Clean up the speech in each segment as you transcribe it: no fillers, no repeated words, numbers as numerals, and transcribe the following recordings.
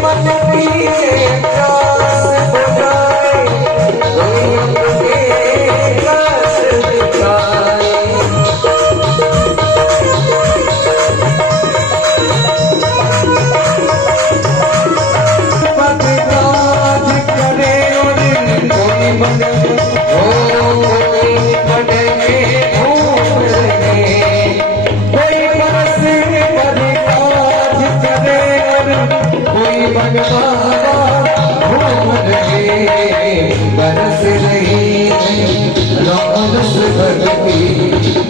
मन की प्यास बुझाए, कोई अपने रस दिखाए। पग काज करे और कोई मन हो, कोई मन में घूम रहे, कोई बरस पग काज करे और कोई मनमाना घूम रहे। बरस रही है रस भगती,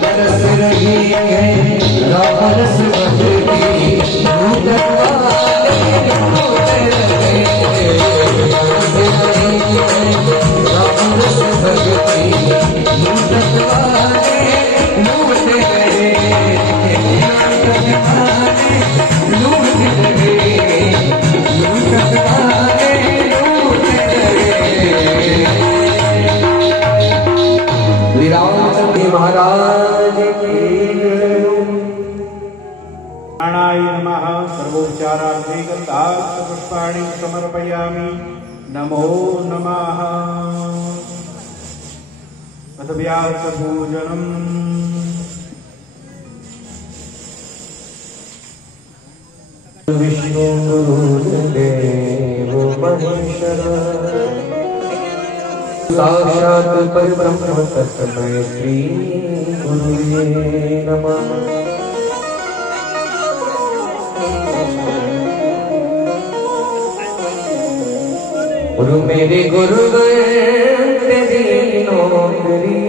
बरस रही है रस भगती, नूतन वाले नूत रहे। बरस रही है रस भगती, नूतन वाले नूत रहे, नूतन वाले नूत रहे, नूतन वाले नूत रहे। श्री महाराज की प्राणाय नमः। सर्वोपचारार्थे गन्धाक्षपुष्पाणि समर्पयामि। नमो नमः। अथ व्यासपूजनम्। विष्णु गुरुदेव महेश्वर, साक्षात् परब्रह्म तस्मै श्री गुरुवे नमः। गुरु मेरे गुरुवर तेरी नौकरी,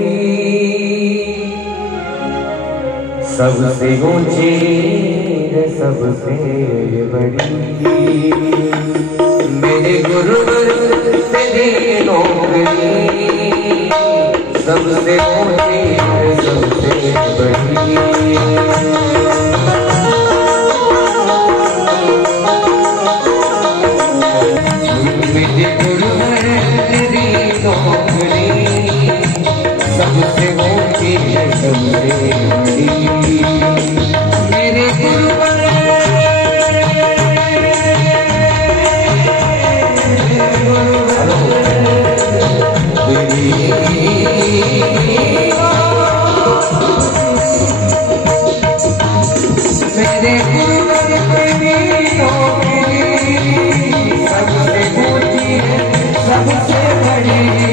सबसे ऊंची है सबसे बड़ी। मेरे गुरुवर तेरी नौकरी, सबसे ऊंची है सबसे बड़ी। मेरे गुरुवर तेरी नौकरी, सबसे ऊंची है सबसे बड़ी। मेरे गुरुवर मेरे गुरुवर तेरी नौकरी, सबसे ऊंची है सबसे बड़ी।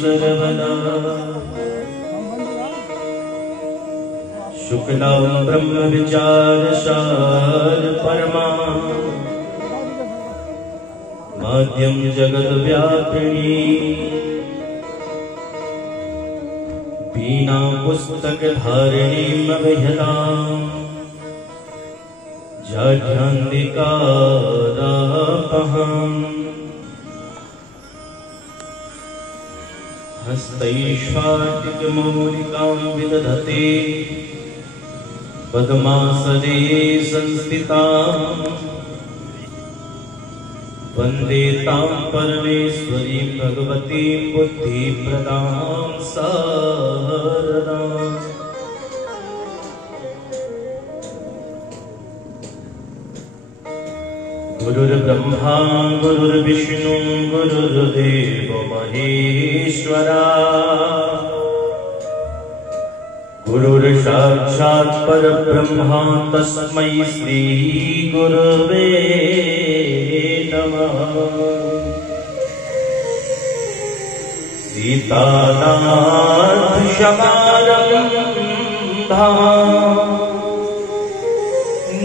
सर्वदा शुक्लां ब्रह्म विचार सार परमा माध्यम जगत व्यापिनी बीना पुस्तक धारिणी अभयदां जाढ्यान्धिकारापहम् हस्तैश्वाटिकमौलिकां विदधते पद्मासने संस्थिताम् वन्दे तां परमेश्वरीं भगवतीं बुद्धिप्रदां शारदाम् गुरुर्ब्रह्मा गुरुर्विष्णु गुरुर्देवो महेश्वरा गुरुर्साक्षात् परब्रह्मा तस्मै श्री गुरवे नमः। सीतानाथ समारम्भाम्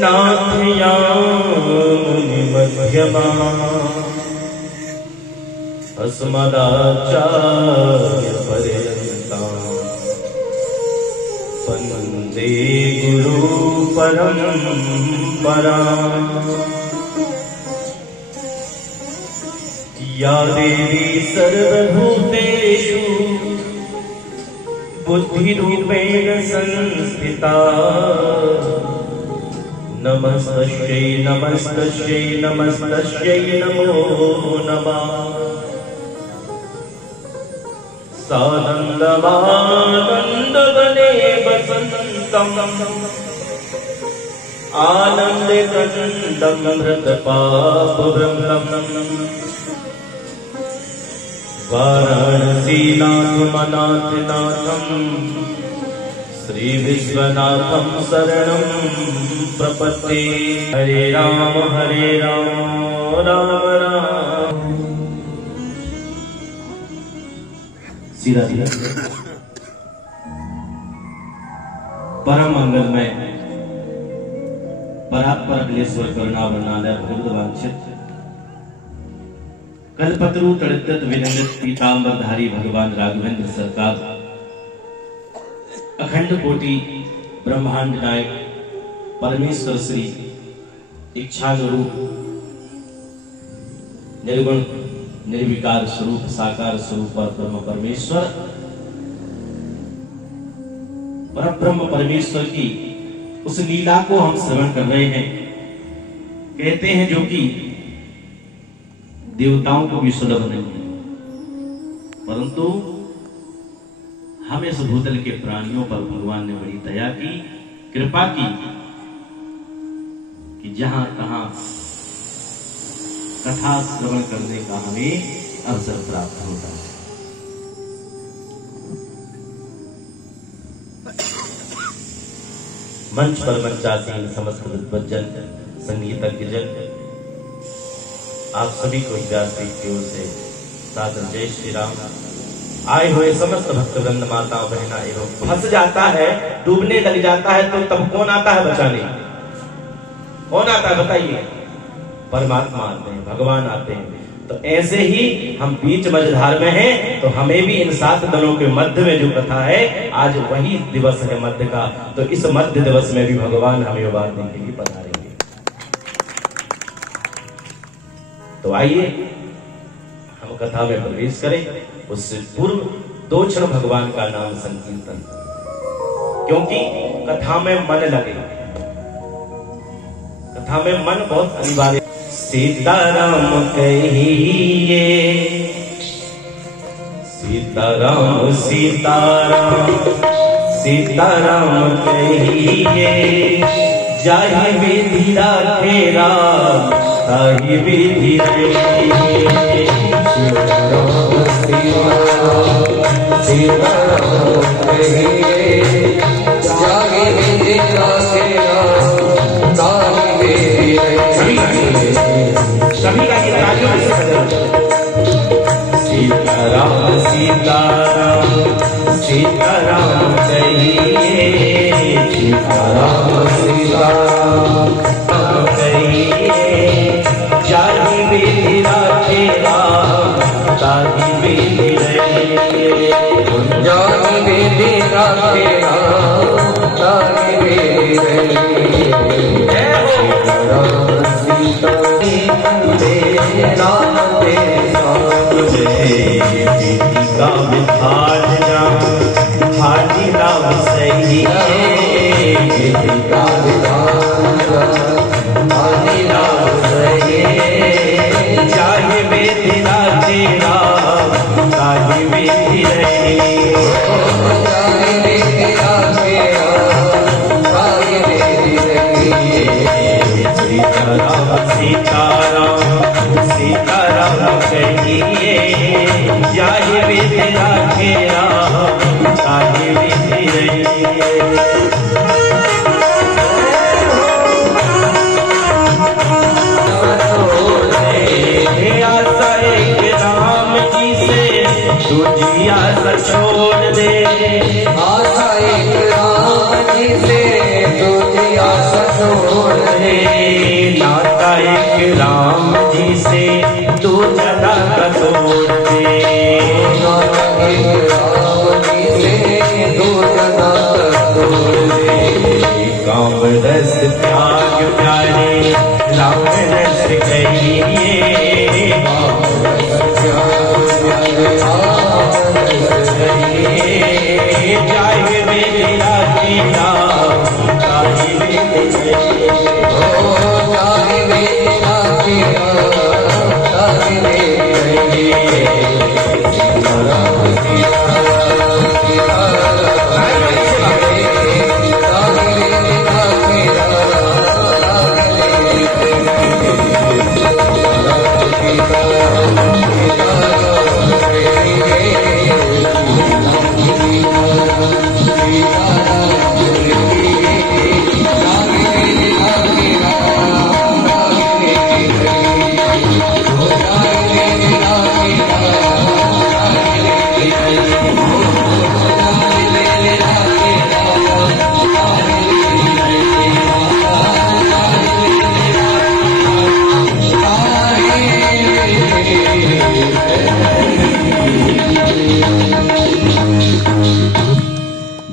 नाथयामुनि मध्यमाम् अस्मदाचार्य पर्यन्ताम् वन्दे गुरु परम्पराम्। या देवी सर्वभूतेषु बुद्धिरूपेण संस्थिता नमस्तस्यै नमस्तस्यै नमस्तस्यै नमो नमः। सानन्दमानन्दवने वसन्तम् आनन्दकन्दं हृतपापवृन्दम् वाराणसीनाथमनाथनाथम् श्री विश्वनाथं शरणं प्रपद्ये। हरे राम राम राम। सीधा सीधा परम मंगलमय परात्पर अखिलेश्वर करुणावरणालय भगवद्वांछित कल्पतरु तड़ित विनंदित पीतांबरधारी भगवान राघवेंद्र सरकार अखंड कोटि ब्रह्मांड नायक परमेश्वर श्री इच्छानुरूप निर्गुण निर्विकार स्वरूप साकार स्वरूप पर ब्रह्म परमेश्वर परब्रह्म परमेश्वर की उस लीला को हम श्रवण कर रहे हैं। कहते हैं जो कि देवताओं को भी सुलभ नहीं है, परंतु हम इस भूतल के प्राणियों पर भगवान ने बड़ी दया की, कृपा की कि जहां तहां कथा श्रवण करने का हमें अवसर प्राप्त होता है। मंच पर मंचासीन समस्त विद्वज्जन संगीतज्ञ जन आप सभी को व्यास की ओर से सादर जय श्री राम। आए हुए समस्त भक्तवृंद माताओं बहना एवं फंस जाता है, डूबने लग जाता है, तो तब कौन आता है बचाने? कौन आता है बताइए? परमात्मा आते हैं, भगवान आते हैं। तो ऐसे ही हम बीच मझधार में हैं, तो हमें भी इन 7 दलों के मध्य में जो कथा है, आज वही दिवस है मध्य का। तो इस मध्य दिवस में भी भगवान हमें उबारने के लिए पधारेंगे। तो आइए हम कथा में प्रवेश करें। उससे पूर्व 2 क्षण भगवान का नाम संकीर्तन, क्योंकि कथा में मन लगे, कथा में मन बहुत अनिवार्य। सीताराम कहिए सीताराम सीताराम सीताराम कहिए जाहि विधि राखे राम ताहि विधि रखिए। सीताराम कहिए जाहि विधि राखे राम ताहि विधि रखिए। सभी का तालियों से सीताराम सीताराम सीताराम सीताराम कहिए सीताराम सीताराम कहिए जाहि विधि राखे राम ताहि विधि रहिए जाहि विधि राखे राम ताहि विधि रहिए जय हो सीताराम सीताराम नाम दे का विधान हाजी राम सही का विधान हाजी राम सही चाहे विधि राखे राम ताहि विधि रहिए जाहि विधि राखे राम ताहि विधि रहिए सीताराम सीताराम सीताराम कहिए जाहि विधि राखे राम ताहि विधि रहिए आशा एक राम जी से दूजी आशा छोड़ दे आशा एक राम जी से दूसरी आशा छोड़ दे नाता एक राम जी से तू जदा का तोड़ दे नाता एक राम जी से दूसरा नाता तोड़ दे काम रस त्याग प्यारे राम रस कहिए जाहि विधि राखे राम ताहि विधि रहिए जाहि विधि राखे राम ताहि विधि रहिए सीताराम सीताराम सीताराम जाहि विधि राखे राम ताहि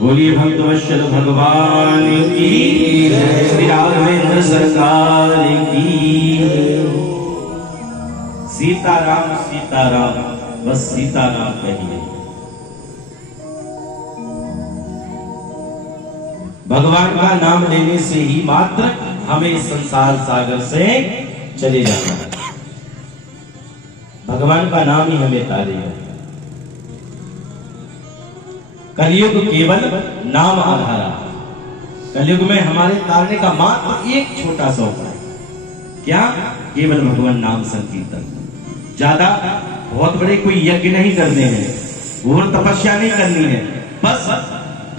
बोलिए भक्तवत्सल भगवान की श्री राघवेंद्र सरकार की सीताराम सीताराम बस सीताराम कहिए भगवान का नाम लेने से ही मात्र हमें इस संसार सागर से चले जाना है भगवान का नाम ही हमें तारेगा कलयुग केवल नाम आधारा कलयुग में हमारे तारने का मात्र एक छोटा सा उपाय क्या केवल भगवान नाम संकीर्तन ज्यादा बहुत बड़े कोई यज्ञ नहीं करने हैं घोर तपस्या नहीं करनी है बस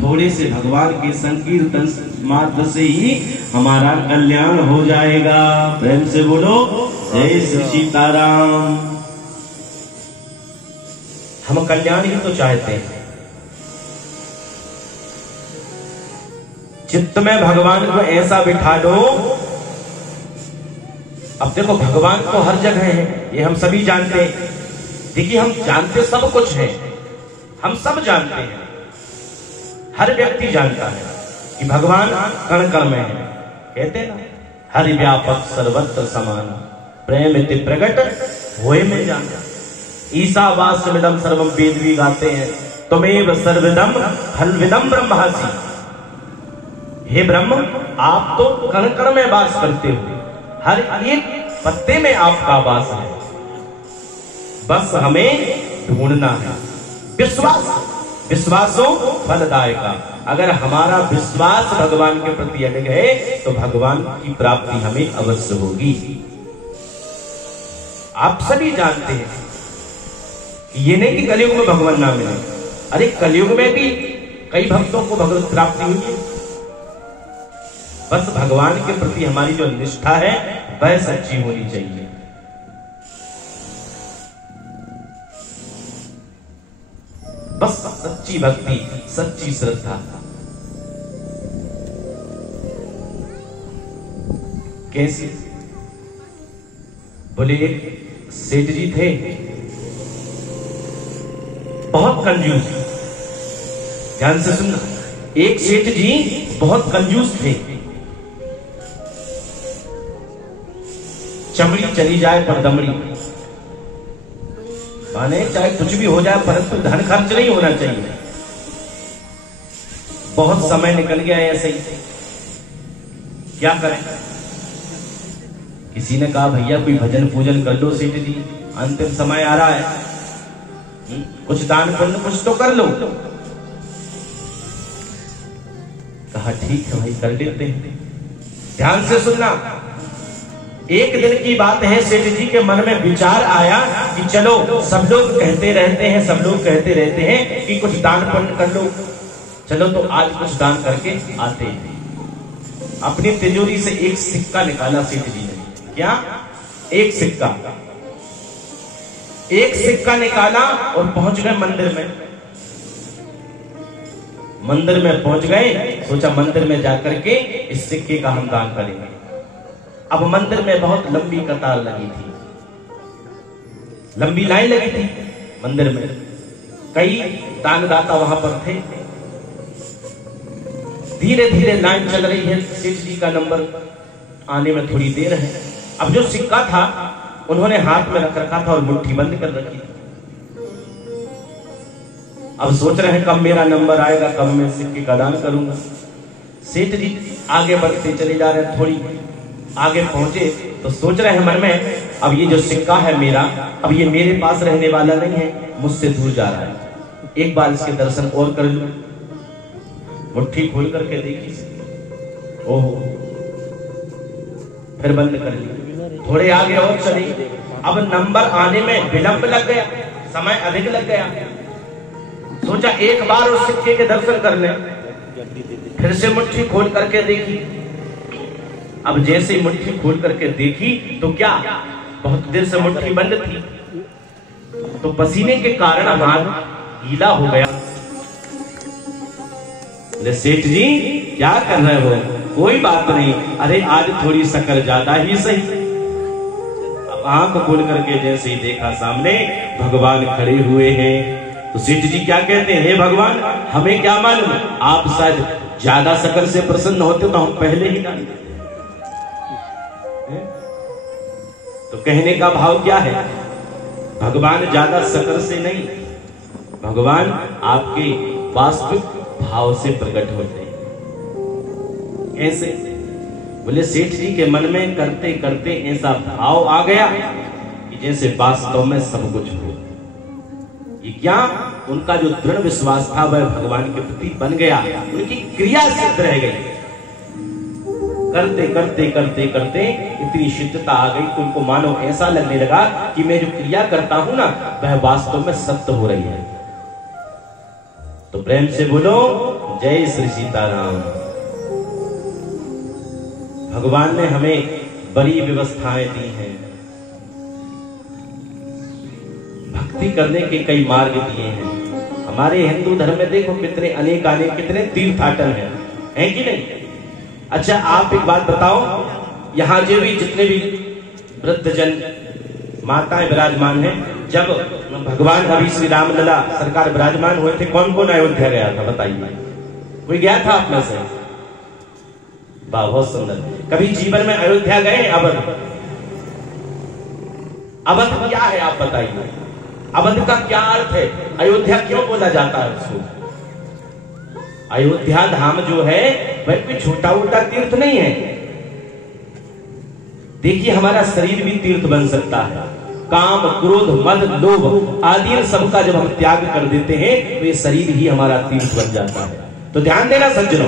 थोड़े से भगवान के संकीर्तन मात्र से ही हमारा कल्याण हो जाएगा प्रेम से बोलो जय श्री सीताराम हम कल्याण ही तो चाहते हैं चित्त में भगवान को ऐसा बिठा लो अब देखो भगवान तो हर जगह है ये हम सभी जानते हैं देखिए हम जानते सब कुछ है हम सब जानते हैं हर व्यक्ति जानता है कि भगवान कण कण में है कहते ना हरि व्यापक सर्वत्र समान प्रेम इति प्रगट होए में जाना ईशावास्यमिदं सर्वं वेद भी गाते हैं तुमेव सर्वदम फलविदम ब्रह्मासि हे ब्रह्म आप तो कण कण में वास करते हो हर एक पत्ते में आपका वास है बस हमें ढूंढना है विश्वास विश्वासो फलदायका अगर हमारा विश्वास भगवान के प्रति अडिग है तो भगवान की प्राप्ति हमें अवश्य होगी आप सभी जानते हैं ये नहीं कि कलयुग में भगवान ना मिले अरे कलयुग में भी कई भक्तों को भगवत प्राप्ति हुई है बस भगवान के प्रति हमारी जो निष्ठा है वह सच्ची होनी चाहिए। 1 बस सच्ची भक्ति, सच्ची श्रद्धा। कैसे? बोले एक सेठ जी थे, बहुत कंजूस। ध्यान से सुनना, एक सेठ जी बहुत कंजूस थे। चमड़ी चली जाए पर दमड़ी, माने चाहे कुछ भी हो जाए परंतु धन खर्च नहीं होना चाहिए। बहुत समय निकल गया ऐसे ही, क्या करें? किसी ने कहा भैया कोई भजन पूजन कर लो सेठ जी, अंतिम समय आ रहा है, कुछ दान पुण्य कुछ तो कर लो। कहा ठीक है भाई, कर लेते हैं। ध्यान से सुनना, एक दिन की बात है, सेठ जी के मन में विचार आया कि चलो सब लोग कहते रहते हैं, सब लोग कहते रहते हैं कि कुछ दान पुण्य कर लो, चलो तो आज कुछ दान करके आते हैं। अपनी तिजोरी से एक सिक्का निकाला सेठ जी ने। क्या? एक सिक्का, एक सिक्का निकाला और पहुंच गए मंदिर में। मंदिर में पहुंच गए, सोचा मंदिर में जाकर के इस सिक्के का हम दान करेंगे। अब मंदिर में बहुत लंबी कतार लगी थी, लंबी लाइन लगी थी मंदिर में, कई दानदाता वहां पर थे। धीरे धीरे लाइन चल रही है, सेठ जी का नंबर आने में थोड़ी देर है। अब जो सिक्का था उन्होंने हाथ में रख रखा था और मुट्ठी बंद कर रखी थी। अब सोच रहे हैं कब मेरा नंबर आएगा, कब मैं सिक्के का दान करूंगा। सेठ जी आगे बढ़ते चले जा रहे हैं, थोड़ी आगे पहुंचे तो सोच रहे हैं मन में, अब ये जो सिक्का है मेरा, अब ये मेरे पास रहने वाला नहीं है, मुझसे दूर जा रहा है, एक बार इसके दर्शन और कर लूं। मुट्ठी खोल करके देखी, ओहो, फिर बंद कर ली। थोड़े आगे और चली, अब नंबर आने में विलंब लग गया, समय अधिक लग गया। सोचा एक बार उस सिक्के के दर्शन कर ले, फिर से मुट्ठी खोल करके देखी। अब जैसे मुट्ठी खोल करके देखी तो क्या, बहुत देर से मुट्ठी बंद थी तो पसीने के कारण हाथ गीला हो गया। बोले सेठ जी क्या कर रहे हो? कोई बात नहीं, अरे आज थोड़ी शक्कर ज्यादा ही सही। अब आंख खोल करके जैसे ही देखा सामने भगवान खड़े हुए हैं, तो सेठ जी क्या कहते हैं, हे भगवान हमें क्या मालूम, आप शायद ज्यादा शक्कर से प्रसन्न होते तो हम पहले ही डाल देते। तो कहने का भाव क्या है, भगवान ज्यादा शक्कर से नहीं, भगवान आपके वास्तविक भाव से प्रकट होते हैं। ऐसे बोले सेठ जी के मन में करते करते ऐसा भाव आ गया कि जैसे वास्तव में सब कुछ हो। ये क्या, उनका जो दृढ़ विश्वास था वह भगवान के प्रति बन गया, उनकी क्रिया सिद्ध रह गई। करते करते करते करते इतनी शुद्धता आ गई कि उनको मानो ऐसा लगने लगा कि मैं जो क्रिया करता हूं ना वह वास्तव में सत्य हो रही है। तो प्रेम से बोलो जय श्री सीताराम। भगवान ने हमें बड़ी व्यवस्थाएं दी हैं, भक्ति करने के कई मार्ग दिए हैं। हमारे हिंदू धर्म में देखो कितने अनेक कितने तीर्थाटन हैं कि नहीं? अच्छा आप एक बात बताओ, यहाँ जो भी जितने भी वृद्धजन माताएं विराजमान हैं, जब भगवान अभी श्री रामलला सरकार विराजमान हुए थे, कौन कौन अयोध्या गया था बताइए? कोई गया था आप में से? वाह बहुत सुंदर। कभी जीवन में अयोध्या गए? अवध, अवध क्या है आप बताइए? अवध का क्या अर्थ है? अयोध्या क्यों बोला जाता है उसको? अयोध्या धाम जो है वह कोई छोटा मोटा तीर्थ नहीं है। देखिए हमारा शरीर भी तीर्थ बन सकता है। काम क्रोध मद लोभ आदि सबका जब हम त्याग कर देते हैं तो ये शरीर ही हमारा तीर्थ बन जाता है। तो ध्यान देना सज्जनों,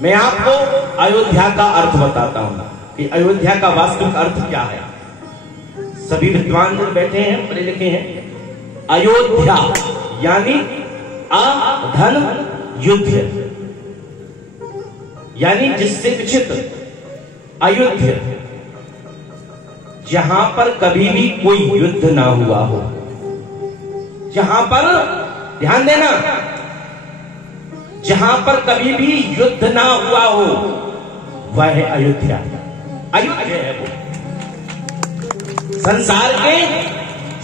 मैं आपको अयोध्या का अर्थ बताता हूं कि अयोध्या का वास्तविक अर्थ क्या है। सभी विद्वान जन बैठे हैं, पढ़े लिखे हैं। अयोध्या यानी अधन युद्ध, यानी जिससे विचित, अयुद्ध जहां पर कभी भी कोई युद्ध ना हुआ हो। जहां पर, ध्यान देना, जहां पर कभी भी युद्ध ना हुआ हो वह है अयोध्या। अयोध्या है वो, संसार के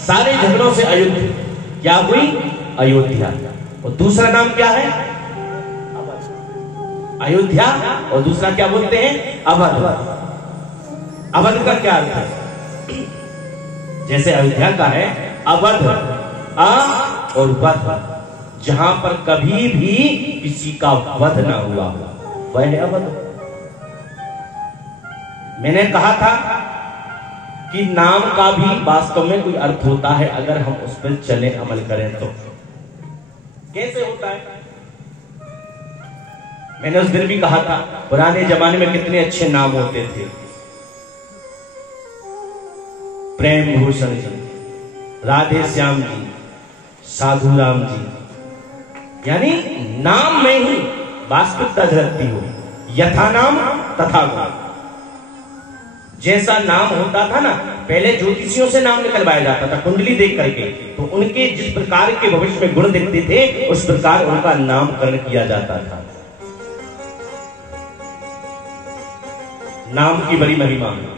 सारे झगड़ों से अयोध्या क्या हुई? अयोध्या। और दूसरा नाम क्या है? अयोध्या। और दूसरा क्या बोलते हैं? अवध। अवध का क्या अर्थ है? जैसे अयोध्या का है अवध, अ और वध, जहां पर कभी भी किसी का वध ना हुआ वह है अवध। मैंने कहा था कि नाम का भी वास्तव में कोई अर्थ होता है अगर हम उस पर चले, अमल करें तो। कैसे होता है? मैंने उस दिन भी कहा था, पुराने जमाने में कितने अच्छे नाम होते थे। प्रेम भूषण जी, राधे श्याम जी, साधु राम जी, यानी नाम में ही वास्तविकता झलकती हो। यथा नाम तथा गुण। जैसा नाम होता था ना, पहले ज्योतिषियों से नाम निकलवाया जाता था कुंडली देख करके, तो उनके जिस प्रकार के भविष्य में गुण दिखते थे उस प्रकार उनका नामकरण किया जाता था। नाम की बड़ी महिमा है।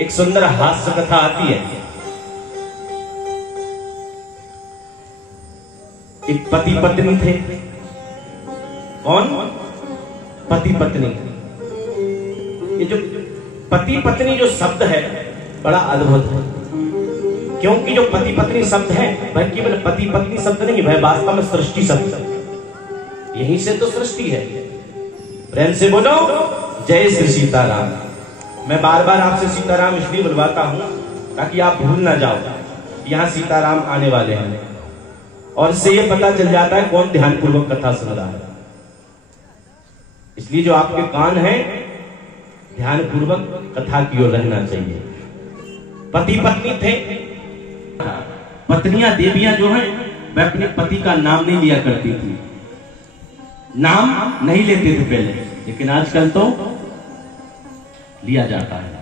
एक सुंदर हास्य कथा आती है। एक पति पत्नी थे। कौन? पति पत्नी। ये जो पति पत्नी जो शब्द है बड़ा अद्भुत है, क्योंकि जो पति पत्नी शब्द है वह केवल पति पत्नी शब्द नहीं, वह वास्तव में सृष्टि शब्द है। यहीं से तो सृष्टि है। प्रेम से बोलो जय श्री सीताराम। मैं बार बार आपसे सीताराम इसलिए बुलवाता हूं ताकि आप भूल ना जाओ यहां सीताराम आने वाले हैं, और इससे यह पता चल जाता है कौन ध्यानपूर्वक कथा सुन रहा है। इसलिए जो आपके कान हैं ध्यानपूर्वक कथा की ओर रहना चाहिए। पति पत्नी थे। पत्नियां देवियां जो हैं वह अपने पति का नाम नहीं लिया करती थी, नाम नहीं लेते थे पहले, लेकिन आजकल तो लिया जाता है।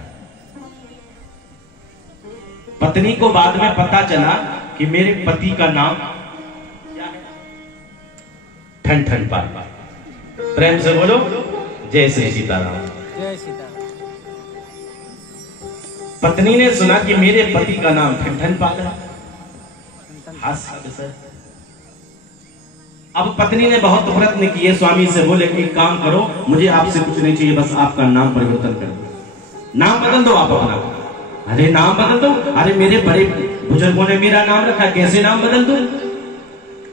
पत्नी को बाद में पता चला कि मेरे पति का नाम क्या है? ठन ठन पाल। प्रेम से बोलो जय श्री सीताराम। जय सीताराम। पत्नी ने सुना कि मेरे पति का नाम ठन ठन पाल है। अब पत्नी ने बहुत प्रयत्न किए, स्वामी से बोले कि काम करो, मुझे आपसे कुछ नहीं चाहिए, बस आपका नाम परिवर्तन कर दो, नाम बदल दो आप अपना। अरे नाम बदल दो? अरे मेरे बड़े बुजुर्गों ने मेरा नाम रखा, कैसे नाम बदल दो?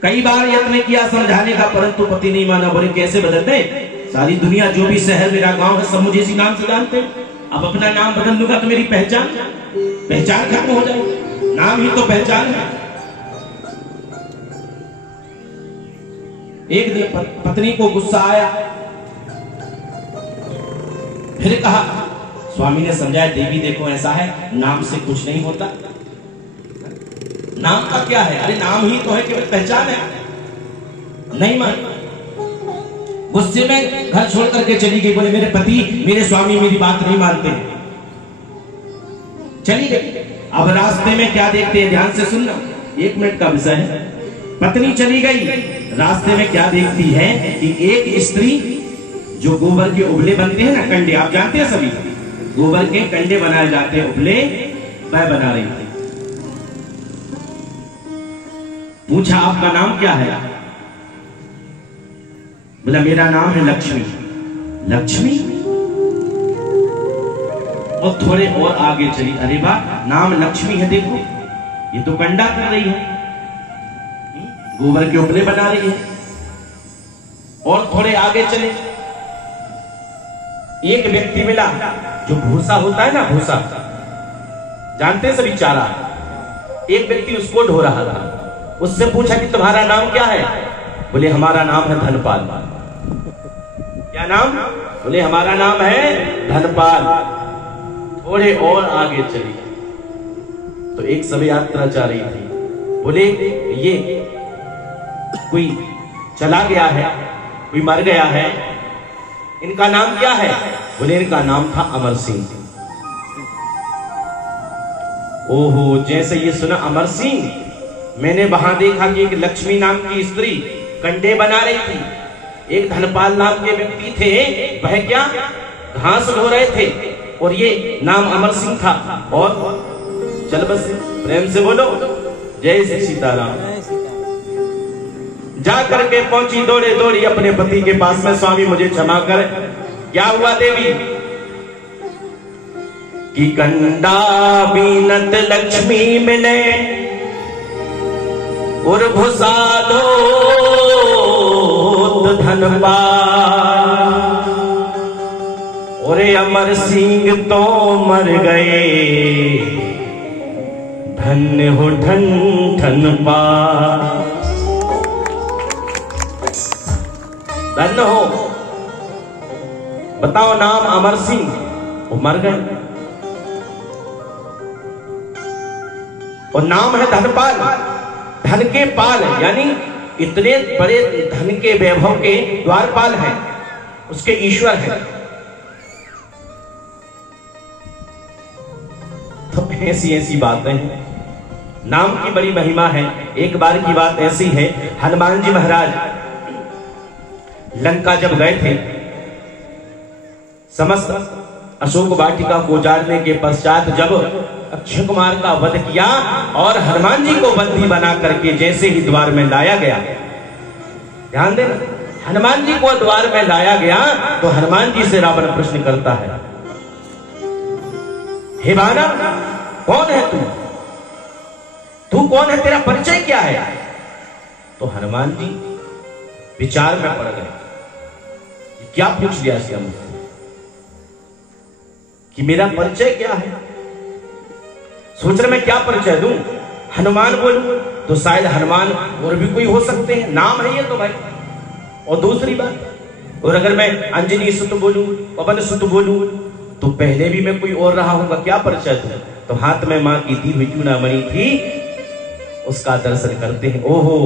कई बार यत्न किया समझाने का, परंतु पति नहीं माना। बोले कैसे बदलते? सारी दुनिया जो भी शहर मेरा गांव है सब मुझे इसी नाम से जानते, अब अपना नाम बदल दूंगा तो मेरी पहचान खत्म हो जाएगी। नाम ही तो पहचान है। एक दिन पत्नी को गुस्सा आया, फिर कहा, स्वामी ने समझाया, देवी देखो ऐसा है, नाम से कुछ नहीं होता। नाम का क्या है? अरे नाम ही तो है, केवल पहचान है। नहीं मान, गुस्से में घर छोड़ करके चली गई। बोले मेरे पति, मेरे स्वामी मेरी बात नहीं मानते, चली गई। अब रास्ते में क्या देखते हैं, ध्यान से सुनना, 1 मिनट का विषय है। पत्नी चली गई, रास्ते में क्या देखती है कि एक स्त्री जो गोबर के उबले बनते हैं ना, कंडे, आप जानते हैं सभी, गोबर के कंडे बनाए जाते हैं, उबले, वह बना रही थी। पूछा आपका नाम क्या है? बोला मेरा नाम है लक्ष्मी। लक्ष्मी? और थोड़े और आगे चली, अरे वाह, नाम लक्ष्मी है, देखो ये तो कंडा कर रही है, गोबर के उपले बना रही है। और थोड़े आगे चले, एक व्यक्ति मिला जो भूसा होता है ना, भूसा जानते हैं सभी, चारा। एक व्यक्ति उसको ढो रहा था। उससे पूछा कि तुम्हारा नाम क्या है? बोले हमारा नाम है धनपाल। क्या नाम? बोले हमारा नाम है धनपाल। थोड़े और आगे चली तो एक शव यात्रा जा रही थी। बोले ये कोई चला गया है, कोई मर गया है, इनका नाम क्या है? बोले इनका नाम था अमर सिंह। ओहो, जैसे ये सुना अमर सिंह, मैंने वहां देखा कि एक लक्ष्मी नाम की स्त्री कंडे बना रही थी। एक धनपाल नाम के व्यक्ति थे, वह क्या घास ढो रहे थे, और ये नाम अमर सिंह था। और चल बस, प्रेम से बोलो जय श्री सीताराम। जा करके पहुंची दौड़े दौड़ी अपने पति के पास में, स्वामी मुझे क्षमा कर। क्या हुआ देवी? कि कंडा बीनत लक्ष्मी मिले और भुसा दो धनपाल, और अमर सिंह तो मर गए, धन्य हो धनपाल। धन्य हो। बताओ, नाम अमर सिंह, वो मर गए, और नाम है धनपाल, धन के पाल, यानी इतने बड़े धन के वैभव के द्वारपाल हैं, उसके ईश्वर हैं। तो ऐसी ऐसी बातें हैं, नाम की बड़ी महिमा है। एक बार की बात ऐसी है, हनुमान जी महाराज लंका जब गए थे, समस्त अशोक वाटिका को उजाड़ने के पश्चात जब अक्षय कुमार का वध किया और हनुमान जी को बंदी बना करके जैसे ही द्वार में लाया गया, ध्यान देना, हनुमान जी को द्वार में लाया गया तो हनुमान जी से रावण प्रश्न करता है, हे वानर, कौन है तू? तू कौन है? तेरा परिचय क्या है? तो हनुमान जी विचार में पड़ गए, क्या पूछ लिया इसका मुझसे कि मेरा परिचय क्या है? सोच रहे मैं क्या परिचय दूं? हनुमान बोलूं तो शायद हनुमान और भी कोई हो सकते हैं, नाम है ये तो भाई। और दूसरी बात, और अगर मैं अंजनी सुत बोलूं, पवन सुत बोलूं, तो पहले भी मैं कोई और रहा हूंगा, क्या परिचय दूं? तो हाथ में मां की दी हुई चूड़ामणि थी, उसका दर्शन करते हैं। ओहो,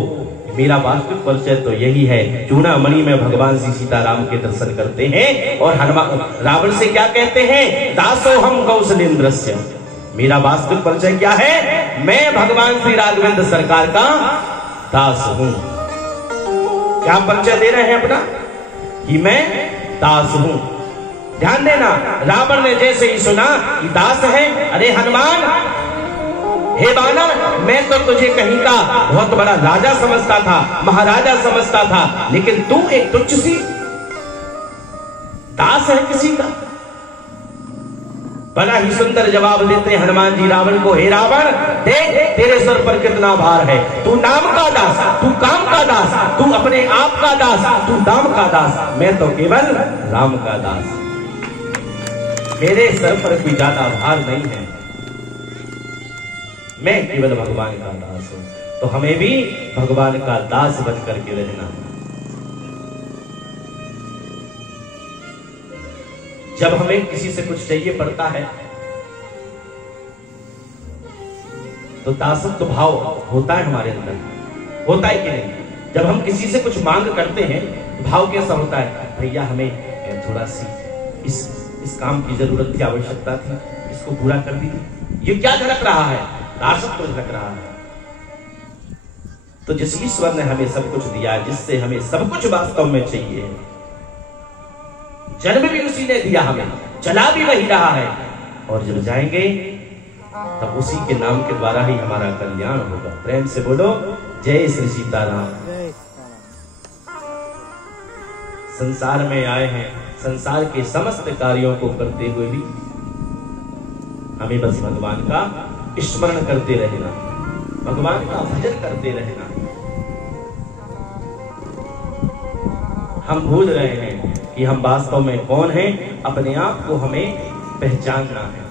मेरा वास्तविक परिचय तो यही है। चूड़ामणि में भगवान श्री सीताराम के दर्शन करते हैं और हनुमान रावण से क्या कहते हैं? दासो हम कौशलेंद्रस्य। मेरा वास्तविक परिचय क्या है? मैं भगवान श्री राघवेंद्र सरकार का दास हूं। क्या परिचय दे रहे हैं अपना? कि मैं दास हूं। ध्यान देना, रावण ने जैसे ही सुना कि दास है, अरे हनुमान, हे वानर, मैं तो तुझे कहीं का बहुत बड़ा राजा समझता था, महाराजा समझता था, लेकिन तू एक तुच्छ सी दास है किसी का। बड़ा ही सुंदर जवाब देते हैं हनुमान जी रावण को, हे रावण, देख तेरे सर पर कितना भार है। तू नाम का दास, तू काम का दास, तू अपने आप का दास, तू दाम का दास, मैं तो केवल राम का दास। मेरे सर पर कोई ज्यादा भार नहीं है, मैं केवल भगवान का दास हूं। तो हमें भी भगवान का दास बनकर के रहना। जब हमें किसी से कुछ चाहिए पड़ता है तो दासत्व भाव होता है हमारे अंदर, होता है कि नहीं? जब हम किसी से कुछ मांग करते हैं तो भाव कैसा होता है? भैया हमें थोड़ा सी इस काम की जरूरत थी, आवश्यकता थी, इसको पूरा कर दीजिए। ये क्या झलक रहा है? दासत्व झलक रहा है। तो जिस ईश्वर ने हमें सब कुछ दिया, जिससे हमें सब कुछ वास्तव में चाहिए, जन्म भी उसी ने दिया, हमें चला भी वही रहा है, और जब जाएंगे तब उसी के नाम के द्वारा ही हमारा कल्याण होगा। प्रेम से बोलो जय श्री सीताराम। संसार में आए हैं, संसार के समस्त कार्यों को करते हुए भी हमें बस भगवान का स्मरण करते रहना, भगवान का भजन करते रहना। हम भूल रहे हैं कि हम वास्तव में कौन हैं, अपने आप को हमें पहचानना है।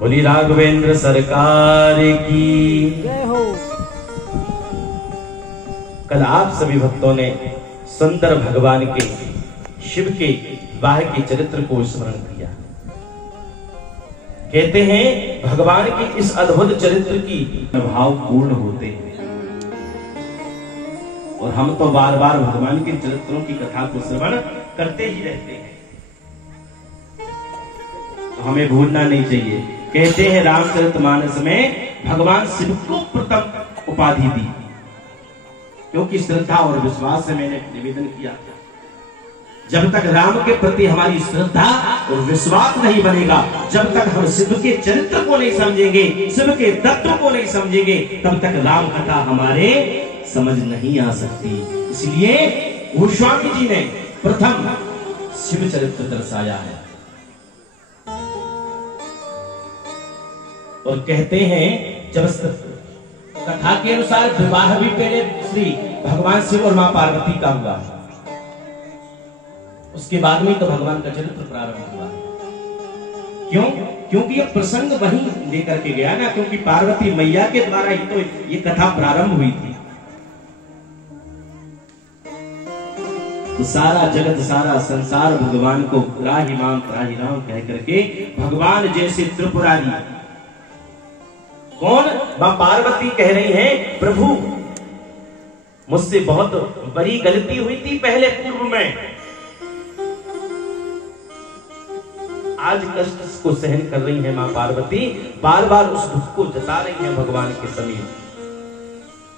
बोली राघवेंद्र सरकार की जय हो। कल आप सभी भक्तों ने सुंदर भगवान के शिव के विवाह के चरित्र को स्मरण किया। कहते हैं भगवान की इस अद्भुत चरित्र की भाव पूर्ण होते हैं, और हम तो बार बार भगवान के चरित्रों की कथा को श्रवण करते ही रहते हैं। तो हमें भूलना नहीं चाहिए। कहते हैं रामचरितमानस में भगवान शिव को प्रथम उपाधि दी, क्योंकि श्रद्धा और विश्वास से मैंने निवेदन किया। जब तक राम के प्रति हमारी श्रद्धा और विश्वास नहीं बनेगा, जब तक हम शिव के चरित्र को नहीं समझेंगे, शिव के तत्व को नहीं समझेंगे, तब तक राम कथा हमारे समझ नहीं आ सकती। इसलिए गोस्वामी जी ने प्रथम शिव चरित्र दर्शाया है। और कहते हैं जब कथा के अनुसार विवाह भी पहले श्री भगवान शिव और मां पार्वती का हुआ, उसके बाद में तो भगवान का चरित्र प्रारंभ हुआ। क्यों? क्योंकि यह प्रसंग वहीं लेकर के गया ना, क्योंकि पार्वती मैया के द्वारा ही तो ये कथा प्रारंभ हुई थी। तो सारा जगत, सारा संसार भगवान को त्राहि माम त्राहि राम कह करके भगवान जैसे त्रिपुरारी, कौन? मां पार्वती कह रही हैं, प्रभु मुझसे बहुत बड़ी गलती हुई थी पहले पूर्व में, आज कष्ट को सहन कर रही है मां पार्वती, बार बार उस दुख को जता रही है भगवान के समीप।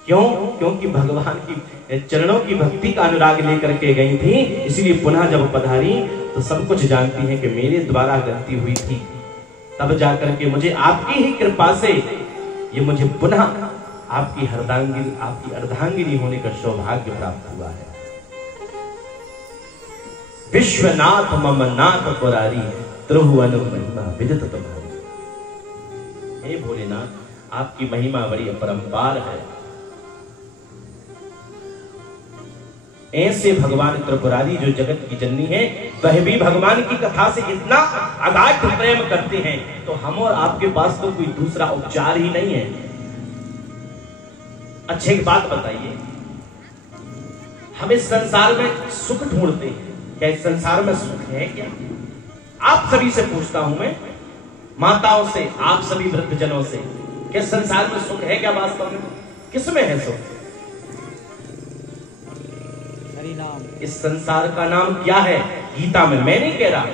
क्यों? क्योंकि भगवान की चरणों की भक्ति का अनुराग लेकर के गई थी, इसलिए पुनः जब पधारी तो सब कुछ जानती हैं कि मेरे द्वारा गलती हुई थी, तब जाकर के मुझे आपकी ही कृपा से ये मुझे पुनः आपकी अर्धांगिनी, आपकी अर्धांगिनी होने का सौभाग्य प्राप्त हुआ है। विश्वनाथ मम नाथ पुरारी त्रिभुवन महिमा विदित तुम्हारी। हे भोलेनाथ, आपकी महिमा बड़ी अपरंपार है। ऐसे भगवान त्रिपुरारी जो जगत की जननी है, वह भी भगवान की कथा से इतना अगाध प्रेम करते हैं, तो हम और आपके पास तो कोई दूसरा उपचार ही नहीं है। अच्छी बात बताइए, हम इस संसार में सुख ढूंढते हैं, क्या इस संसार में सुख है क्या? आप सभी से पूछता हूं मैं, माताओं से, आप सभी वृद्धजनों से, क्या संसार में सुख है क्या? वास्तव में किसमें है सुख? इस संसार का नाम क्या है? गीता में, मैं नहीं कह रहा,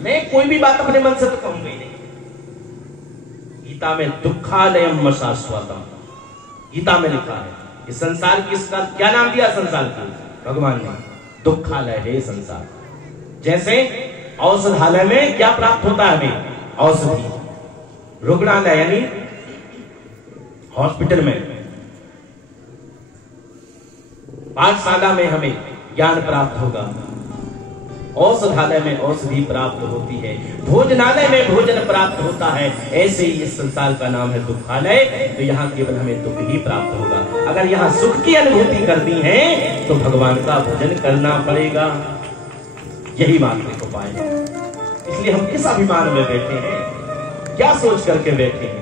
मैं कोई भी बात अपने मन से तो कहूंगा ही नहीं। गीता में दुखालयम शाश्वतम, गीता में लिखा है। इस संसार की, इसका क्या नाम दिया संसार की? भगवान ने दुखालय है संसार। जैसे औषधालय में क्या प्राप्त होता है हमें? औषधि। रुग्णालय यानी हॉस्पिटल में, पाठशाला में हमें ज्ञान प्राप्त होगा, औषधालय में औषधि प्राप्त होती है, भोजनालय में भोजन प्राप्त होता है। ऐसे ही इस संसार का नाम है दुखालय, तो यहाँ केवल हमें दुख ही प्राप्त होगा। अगर यहाँ सुख की अनुभूति करनी है तो भगवान का भजन करना पड़ेगा, यही मात्र उपाय है। इसलिए हम किस अभिमान में बैठे हैं, क्या सोच करके बैठे हैं?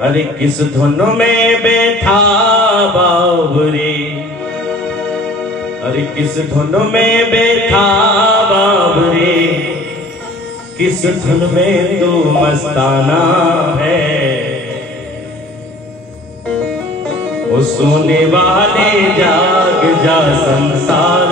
अरे किस धुन में बैठा बाबरे, अरे किस धुन में बैठा बाबरे, किस धुन में तू मस्ताना है। वो सोने वाले जाग जा, संसार